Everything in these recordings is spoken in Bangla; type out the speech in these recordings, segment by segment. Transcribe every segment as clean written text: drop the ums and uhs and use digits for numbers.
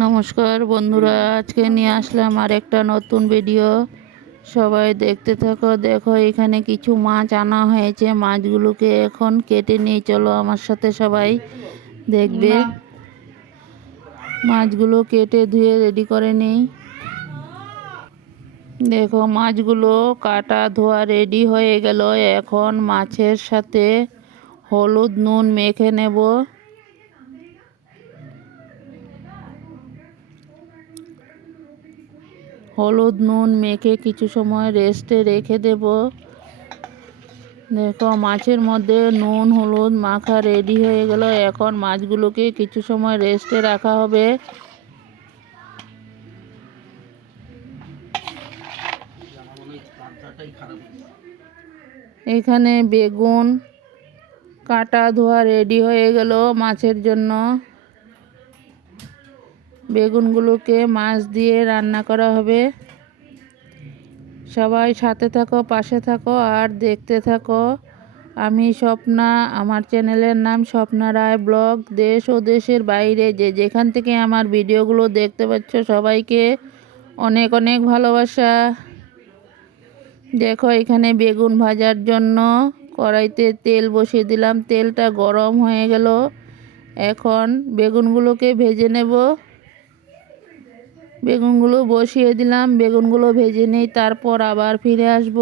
নমস্কার বন্ধুরা, আজকে নিয়ে আসলাম আর একটা নতুন ভিডিও। সবাই দেখতে থাকো। দেখো এখানে কিছু মাছ আনা হয়েছে, মাছগুলোকে এখন কেটে নিয়ে চলো আমার সাথে, সবাই দেখবে। মাছগুলো কেটে ধুয়ে রেডি করে নিই। দেখো মাছগুলো কাটা ধোয়া রেডি হয়ে গেল। এখন মাছের সাথে হলুদ নুন মেখে নেব। হলুদ নুন মেখে কিছু সময় রেস্টে রেখে দেব। দেখো মাছের মধ্যে নুন হলুদ মাখা রেডি হয়ে গেল। এখন মাছগুলোকে কিছু সময় রেস্টে রাখা হবে। এখানে বেগুন কাটা ধোয়া রেডি হয়ে গেল মাছের জন্য। বেগুনগুলোকে মাছ দিয়ে রান্না করা হবে। সবাই সাথে থাকো, পাশে থাকো আর দেখতে থাকো। আমি স্বপ্না, আমার চ্যানেলের নাম স্বপ্না রায় ব্লগ। দেশ ও দেশের বাইরে যে যেখান থেকে আমার ভিডিওগুলো দেখতে পাচ্ছ সবাইকে অনেক অনেক ভালোবাসা। দেখো এখানে বেগুন ভাজার জন্য কড়াইতে তেল বসিয়ে দিলাম। তেলটা গরম হয়ে গেল। এখন বেগুনগুলোকে ভেজে নেব। বেগুনগুলো বসিয়ে দিলাম, বেগুনগুলো ভেজে নেই, তারপর আবার ফিরে আসব।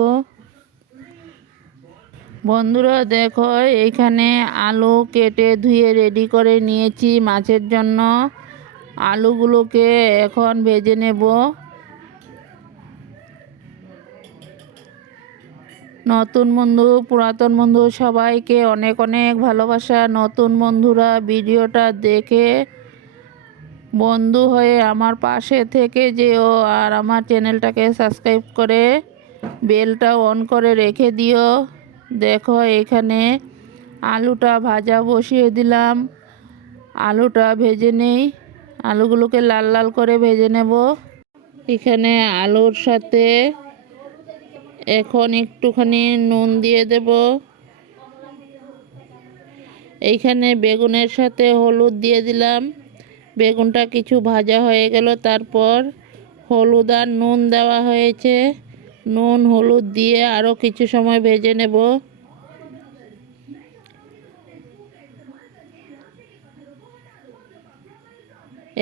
বন্ধুরা দেখো এইখানে আলু কেটে ধুয়ে রেডি করে নিয়েছি মাছের জন্য। আলুগুলোকে এখন ভেজে নেব। নতুন বন্ধু পুরাতন বন্ধু সবাইকে অনেক অনেক ভালোবাসা। নতুন বন্ধুরা ভিডিওটা দেখে বন্ধু হয়ে আমার পাশে থেকে যেও, আর আমার চ্যানেলটাকে সাবস্ক্রাইব করে বেলটা অন করে রেখে দিও। দেখো এখানে আলুটা ভাজা বসিয়ে দিলাম। আলুটা ভেজে নেই, আলুগুলোকে লাল লাল করে ভেজে নেব। এখানে আলুর সাথে এখন একটুখানি নুন দিয়ে দেব। এইখানে বেগুনের সাথে হলুদ দিয়ে দিলাম। বেগুনটা কিছু ভাজা হয়ে গেল, তারপর হলুদ আর নুন দেওয়া হয়েছে। নুন হলুদ দিয়ে আরও কিছু সময় ভেজে নেব।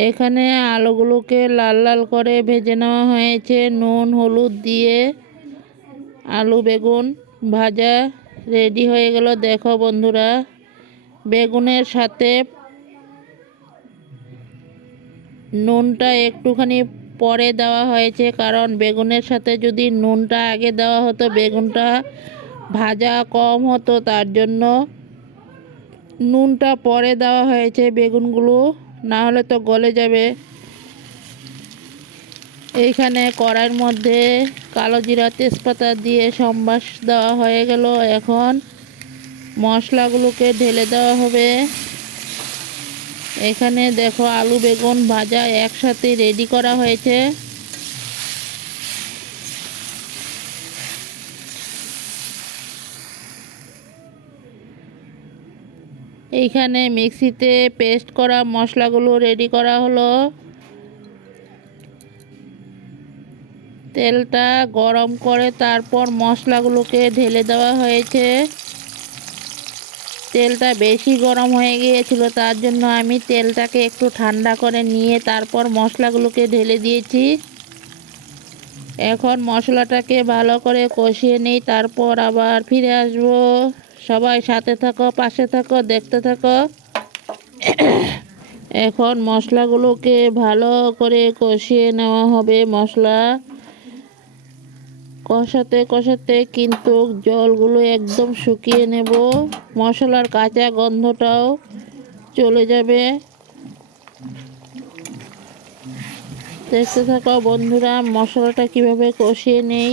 এখানে আলুগুলোকে লাল লাল করে ভেজে নেওয়া হয়েছে নুন হলুদ দিয়ে। আলু বেগুন ভাজা রেডি হয়ে গেল। দেখো বন্ধুরা বেগুনের সাথে নুনটা একটুখানি পরে দেওয়া হয়েছে, কারণ বেগুনের সাথে যদি নুনটা আগে দেওয়া হতো বেগুনটা ভাজা কম হতো, তার জন্য নুনটা পরে দেওয়া হয়েছে। বেগুনগুলো না হলে তো গলে যাবে। এইখানে কড়াইয়ের মধ্যে কালো জিরা তেজপাতা দিয়ে সম্বাস দেওয়া হয়ে গেল। এখন মশলাগুলোকে ঢেলে দেওয়া হবে। এখানে দেখো আলু বেগুন ভাজা একসাথে রেডি করা হয়েছে। এইখানে মিক্সিতে পেস্ট করা মশলাগুলো রেডি করা হলো। তেলটা গরম করে তারপর মশলাগুলোকে ঢেলে দেওয়া হয়েছে। তেলটা বেশি গরম হয়ে গিয়েছিল, তার জন্য আমি তেলটাকে একটু ঠান্ডা করে নিয়ে তারপর মশলাগুলোকে ঢেলে দিয়েছি। এখন মশলাটাকে ভালো করে কষিয়ে নিই, তারপর আবার ফিরে আসব। সবাই সাথে থাকো, পাশে থাকো, দেখতে থাকো। এখন মশলাগুলোকে ভালো করে কষিয়ে নেওয়া হবে। মশলা কষাতে কষাতে কিন্তু জলগুলো একদম শুকিয়ে নেব। মশলার কাঁচা গন্ধটাও চলে যাবে। দেখতে থাকো বন্ধুরা মশলাটা কিভাবে কষিয়ে নেই,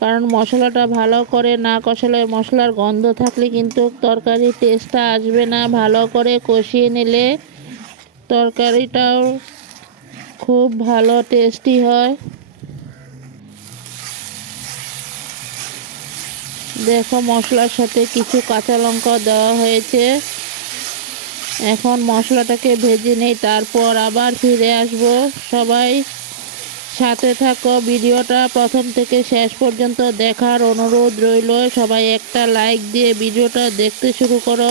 কারণ মশলাটা ভালো করে না কষালে, মশলার গন্ধ থাকলে কিন্তু তরকারির টেস্টটা আসবে না। ভালো করে কষিয়ে নিলে তরকারিটাও খুব ভালো টেস্টি হয়। দেখো মশলার সাথে কিছু কাঁচা লঙ্কা দেওয়া হয়েছে। এখন মশলাটাকে ভেজে নেই, তারপর আবার ফিরে আসব। সবাই সাথে থাকো, ভিডিওটা প্রথম থেকে শেষ পর্যন্ত দেখার অনুরোধ রইল। সবাই একটা লাইক দিয়ে ভিডিওটা দেখতে শুরু করো।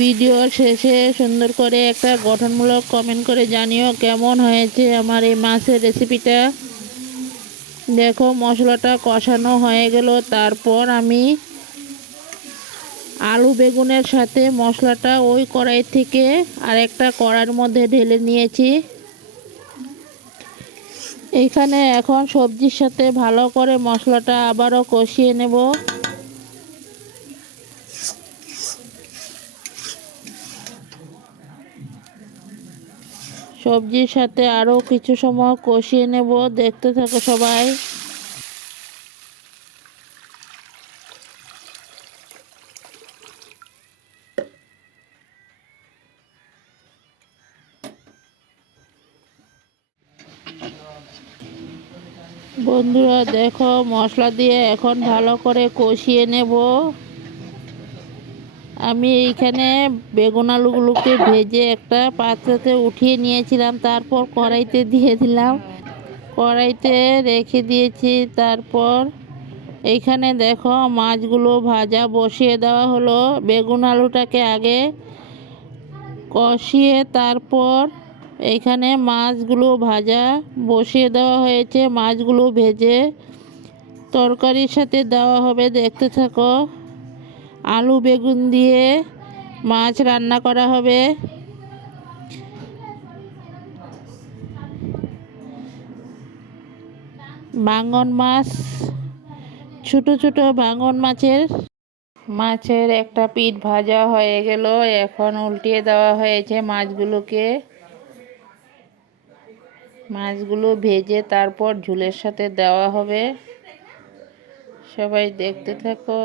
ভিডিওর শেষে সুন্দর করে একটা গঠনমূলক কমেন্ট করে জানিও কেমন হয়েছে আমার এই মাছের রেসিপিটা। দেখো মশলাটা কষানো হয়ে গেল, তারপর আমি আলু বেগুনের সাথে মশলাটা ওই কড়াই থেকে আরেকটা কড়াইয়ের মধ্যে ঢেলে নিয়েছি। এইখানে এখন সবজির সাথে ভালো করে মশলাটা আবারও কষিয়ে নেব। সবজির সাথে আরও কিছু সময় কষিয়ে নেব, দেখতে থাকো সবাই। বন্ধুরা দেখো মশলা দিয়ে এখন ভালো করে কষিয়ে নেব। আমি এইখানে বেগুন আলুগুলোকে ভেজে একটা পাত্রতে উঠিয়ে নিয়েছিলাম, তারপর কড়াইতে দিয়ে দিলাম, কড়াইতে রেখে দিয়েছি। তারপর এইখানে দেখো মাছগুলো ভাজা বসিয়ে দেওয়া হলো। বেগুন আলুটাকে আগে কষিয়ে তারপর এইখানে মাছগুলো ভাজা বসিয়ে দেওয়া হয়েছে। মাছগুলো ভেজে তরকারির সাথে দেওয়া হবে, দেখতে থাকো। আলু বেগুন দিয়ে মাছ রান্না করা হবে। ভাঙন মাছ, ছোট ছোট ভাঙন মাছের একটা পিঠ ভাজা হয়ে গেল, এখন উল্টিয়ে দেওয়া হয়েছে মাছগুলোকে। মাছগুলো ভেজে তারপর ঝোলের সাথে দেওয়া হবে। সবাই দেখতে থাকো।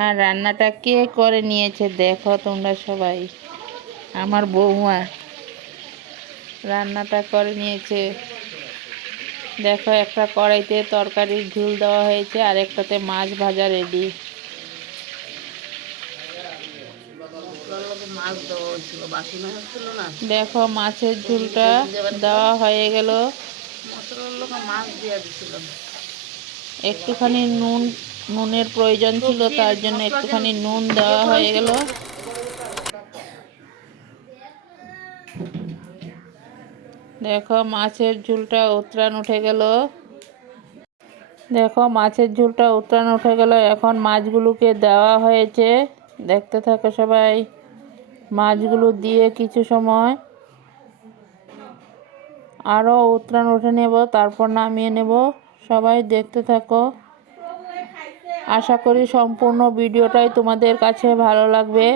আর রান্নাটা কে করে নিয়েছে দেখো তোমরা সবাই। আমার বৌমা রান্নাটা করে নিয়েছে। দেখো একটা কড়াইতে তরকারির ঝোল দেওয়া হয়েছে, আর একটাতে মাছ ভাজা রেডি। দেখো মাছের ঝোলটা দেওয়া হয়ে গেল। একটুখানি নুনের প্রয়োজন ছিল, তার জন্য একটুখানি নুন দেওয়া হয়ে গেল। দেখো মাছের ঝোলটা উতরান উঠে গেল। দেখো মাছের ঝোলটা উতরান উঠে গেল, এখন মাছগুলোকে দেওয়া হয়েছে, দেখতে থাকো সবাই। মাছগুলো দিয়ে কিছু সময় আরও উতরান উঠে নেব, তারপর নামিয়ে নেব। সবাই দেখতে থাকো। আশা করি সম্পূর্ণ ভিডিওটাই তোমাদের কাছে ভালো লাগবে।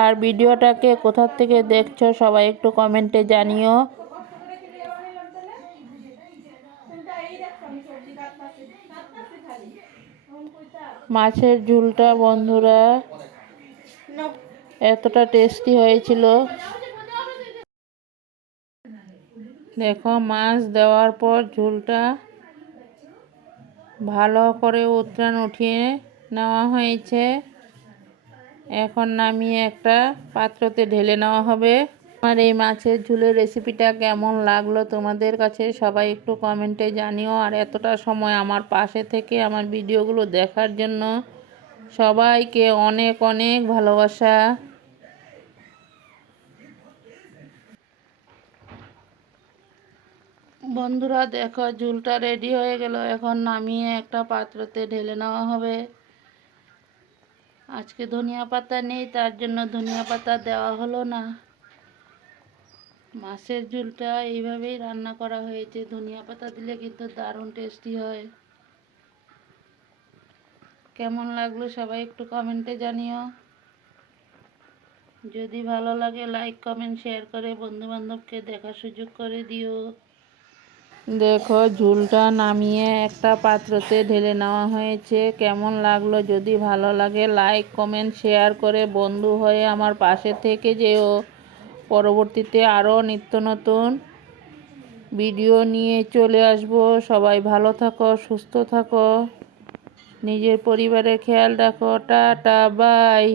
আর ভিডিওটাকে কোথা থেকে দেখছো সবাই একটু কমেন্টে জানিও। মাছের ঝোলটা বন্ধুরা এতটা টেস্টি হয়েছিল। দেখো মাছ দেওয়ার পর ঝোলটা ভালো করে উতরান উঠিয়ে নেওয়া হয়েছে। এখন নামিয়ে একটা পাত্রতে ঢেলে নেওয়া হবে। আমার এই মাছের ঝোলের রেসিপিটা কেমন লাগলো তোমাদের কাছে সবাই একটু কমেন্টে জানিও। আর এতটা সময় আমার পাশে থেকে আমার ভিডিওগুলো দেখার জন্য সবাইকে অনেক অনেক ভালোবাসা। বন্ধুরা দেখো ঝোলটা রেডি হয়ে গেল, এখন নামিয়ে একটা পাত্রতে ঢেলে নেওয়া হবে। আজকে ধনিয়া পাতা নেই, তার জন্য ধনিয়া পাতা দেওয়া হলো না। মাছের ঝোলটা এইভাবেই রান্না করা হয়েছে, ধনিয়া পাতা দিলে কিন্তু দারুণ টেস্টি হয়। কেমন লাগলো সবাই একটু কমেন্টে জানিও। যদি ভালো লাগে লাইক কমেন্ট শেয়ার করে বন্ধু বান্ধবকে দেখার সুযোগ করে দিও। দেখো ঝোলটা নামিয়ে একটা পাত্রতে ঢেলে নেওয়া হয়েছে। কেমন লাগলো যদি ভালো লাগে লাইক কমেন্ট শেয়ার করে বন্ধু হয়ে আমার পাশে থেকে যেও। পরবর্তীতে আরও নিত্য নতুন ভিডিও নিয়ে চলে আসব। সবাই ভালো থাকো, সুস্থ থাকো, নিজের পরিবারের খেয়াল রাখো। Tata bye.